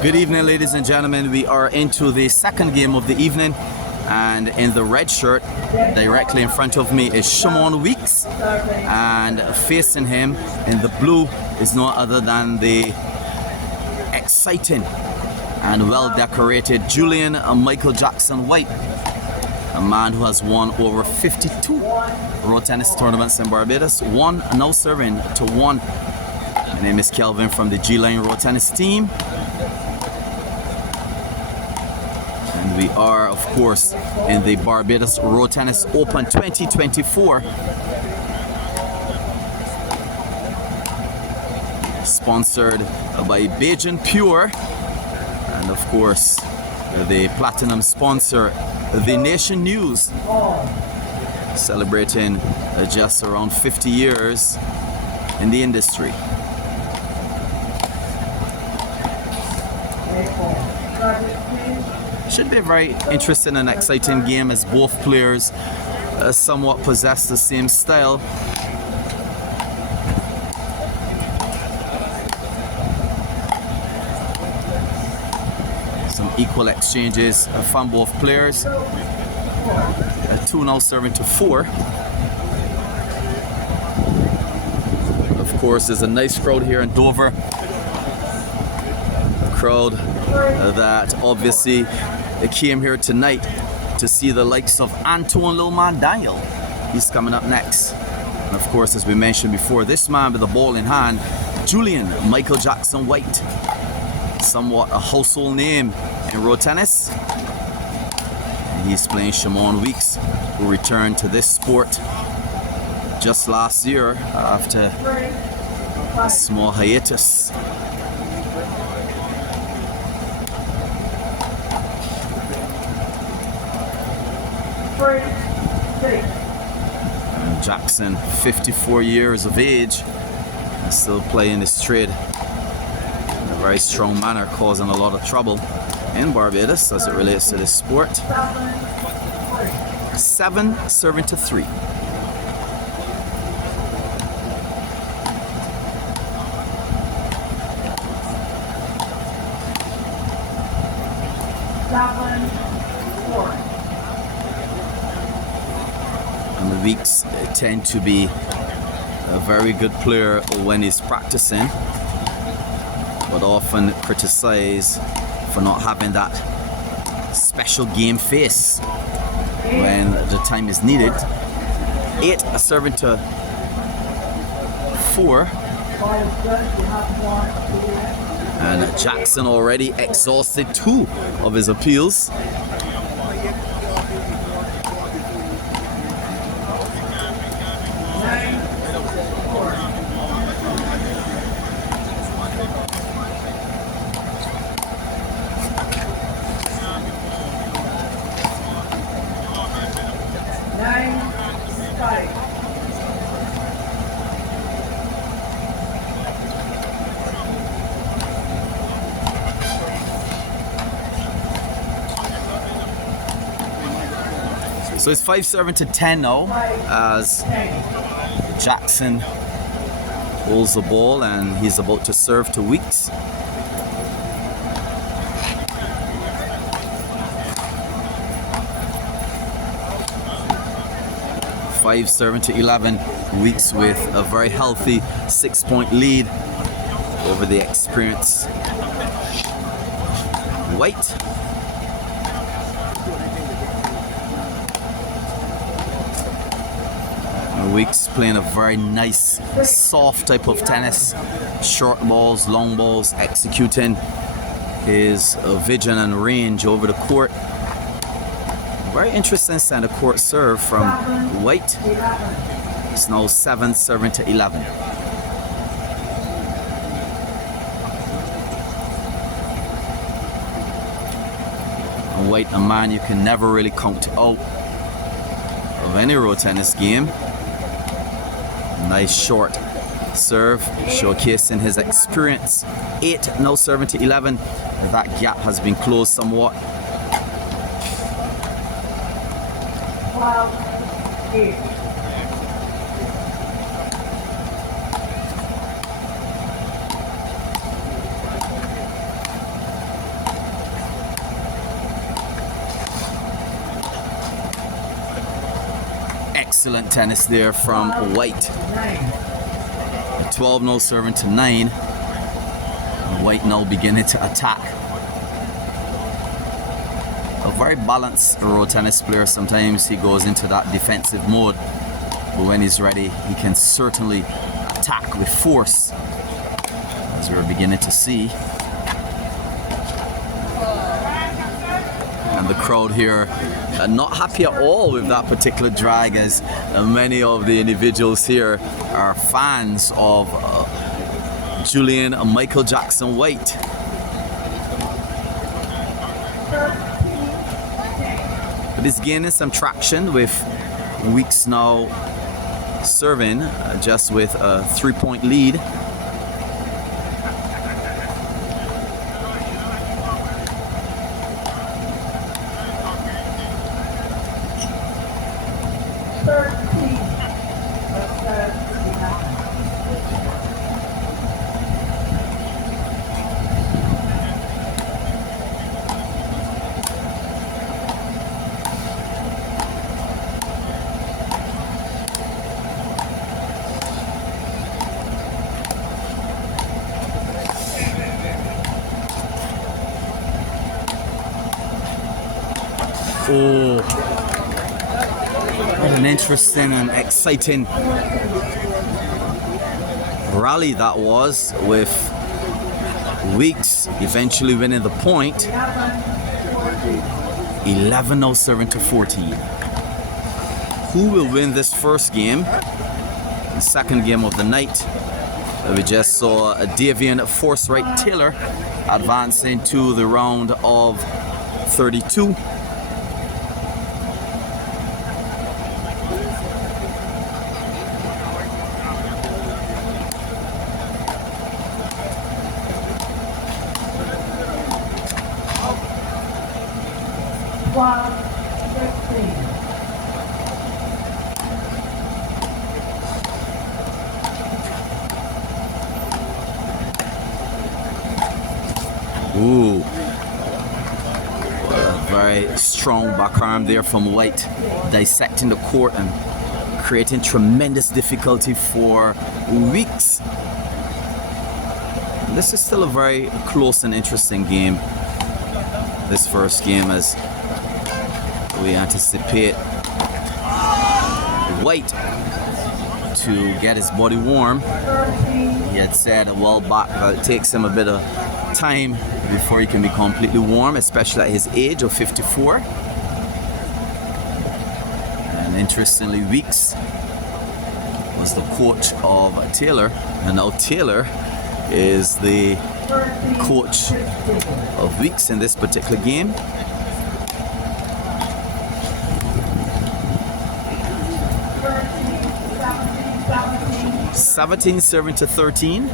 Good evening, ladies and gentlemen. We are into the second game of the evening, and in the red shirt, directly in front of me, is Shamon Weeks, and facing him in the blue is no other than the exciting and well-decorated Julian Michael Jackson White, a man who has won over 52 road tennis tournaments in Barbados, one now serving to one. My name is Kelvin from the G-Line Road Tennis team. And we are, of course, in the Barbados Road Tennis Open 2024. Sponsored by Beijing Pure. And of course, the platinum sponsor, The Nation News. Celebrating just around 50 years in the industry. Should be a very interesting and exciting game, as both players somewhat possess the same style. Some equal exchanges from both players. Two now serving to four. Of course, there's a nice crowd here in Dover. A crowd that obviously came here tonight to see the likes of Antoine Lilman Daniel. He's coming up next. And of course, as we mentioned before, this man with the ball in hand, Julian Michael Jackson White. Somewhat a household name in road tennis. And he's playing Shamon Weeks, who returned to this sport just last year after a small hiatus. And Jackson, 54 years of age, and still playing this trade in a very strong manner, causing a lot of trouble in Barbados as it relates to this sport. 7 serving to 3. And the Weeks tend to be a very good player when he's practicing, but often criticized for not having that special game face when the time is needed. 8 serving to 4. And Jackson already exhausted 2 of his appeals. So it's 5 serving to 10 now, as Jackson holds the ball and he's about to serve to Weeks. Five serving to 11. Weeks with a very healthy 6-point lead over the experienced White. Weeks playing a very nice, soft type of tennis. Short balls, long balls, executing his vision and range over the court. Very interesting center court serve from White. It's now 7 serving to 11. And White, a man you can never really count out of any road tennis game. Nice short serve, showcasing his experience. 8 now serving to 11. That gap has been closed somewhat. Excellent tennis there from White. 12 no serving to 9. White now beginning to attack. A very balanced road tennis player. Sometimes he goes into that defensive mode, but when he's ready, he can certainly attack with force, as we're beginning to see. And the crowd here are not happy at all with that particular drag, as many of the individuals here are fans of Julian Michael Jackson White. But he's gaining some traction with Weeks now serving just with a 3-point lead. Oh, what an interesting and exciting rally that was, with Weeks eventually winning the point. 11 now serving to 14. Who will win this first game? The second game of the night. We just saw a Davian Force-Right Taylor advancing to the round of 32. Ooh, a very strong backarm there from White, dissecting the court and creating tremendous difficulty for Weeks. This is still a very close and interesting game, this first game, as we anticipate White to get his body warm. He had said a while back that it takes him a bit of time before he can be completely warm, especially at his age of 54. And interestingly, Weeks was the coach of Taylor, and now Taylor is the coach of Weeks in this particular game. Sabatini serving to 13.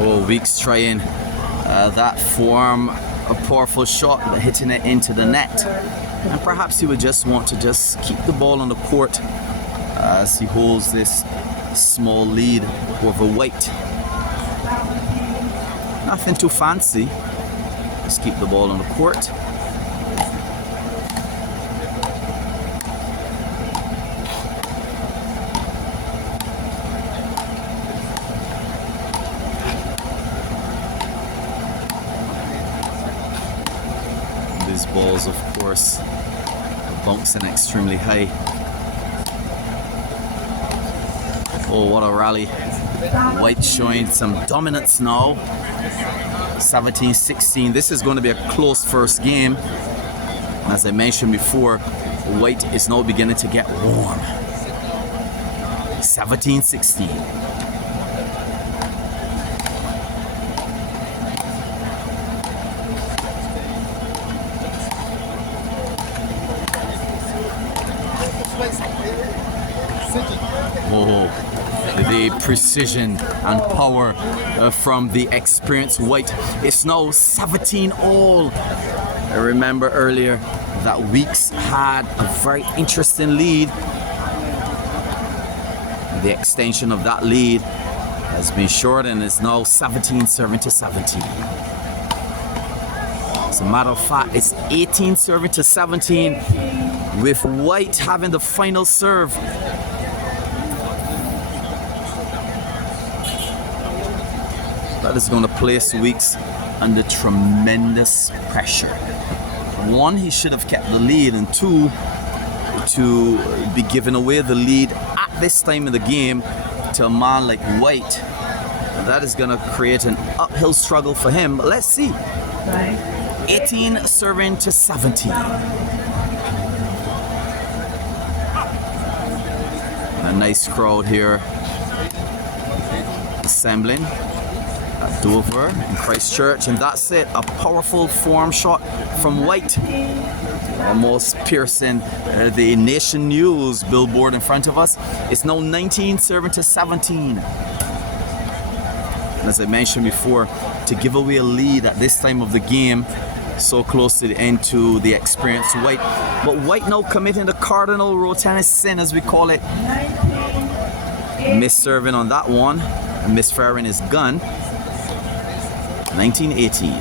Oh, Weeks trying that form, a powerful shot, but hitting it into the net. And perhaps he would just want to just keep the ball on the court as he holds this small lead over White. Nothing too fancy, just keep the ball on the court. These balls, of course, are bouncing extremely high. Oh, what a rally. White showing some dominance now. 17-16. This is going to be a close first game. As I mentioned before, White is now beginning to get warm. 17-16. Oh, the precision and power from the experienced white. It's now 17-all. I remember earlier that Weeks had a very interesting lead. The extension of that lead has been shortened and is now 17 serving to 17. As a matter of fact, it's 18 serving to 17 with White having the final serve. That is going to place Weeks under tremendous pressure. One, he should have kept the lead, and two, to be giving away the lead at this time in the game to a man like White. That is going to create an uphill struggle for him. But let's see. 18 serving to 17. A nice crowd here assembling at Dover in Christchurch, and that's it. A powerful forearm shot from White, almost piercing the Nation News billboard in front of us. It's now 19 serving to 17. As I mentioned before, to give away a lead at this time of the game, so close to the end to the experienced White. But White now committing the cardinal row tennis sin, as we call it. Miss serving on that one, and misfiring his gun. 19-18.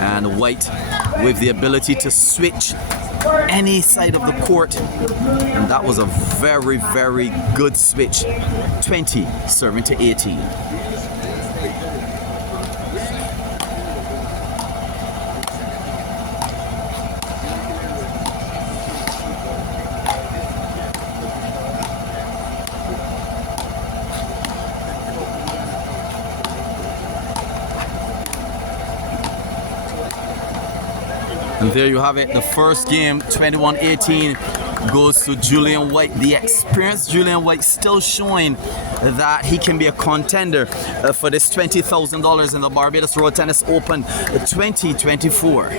And White with the ability to switch any side of the court, and that was a very, very good switch. 20 serving to 18. And there you have it. The first game, 21-18, goes to Julian White. The experienced Julian White still showing that he can be a contender for this $20,000 in the Barbados Road Tennis Open 2024.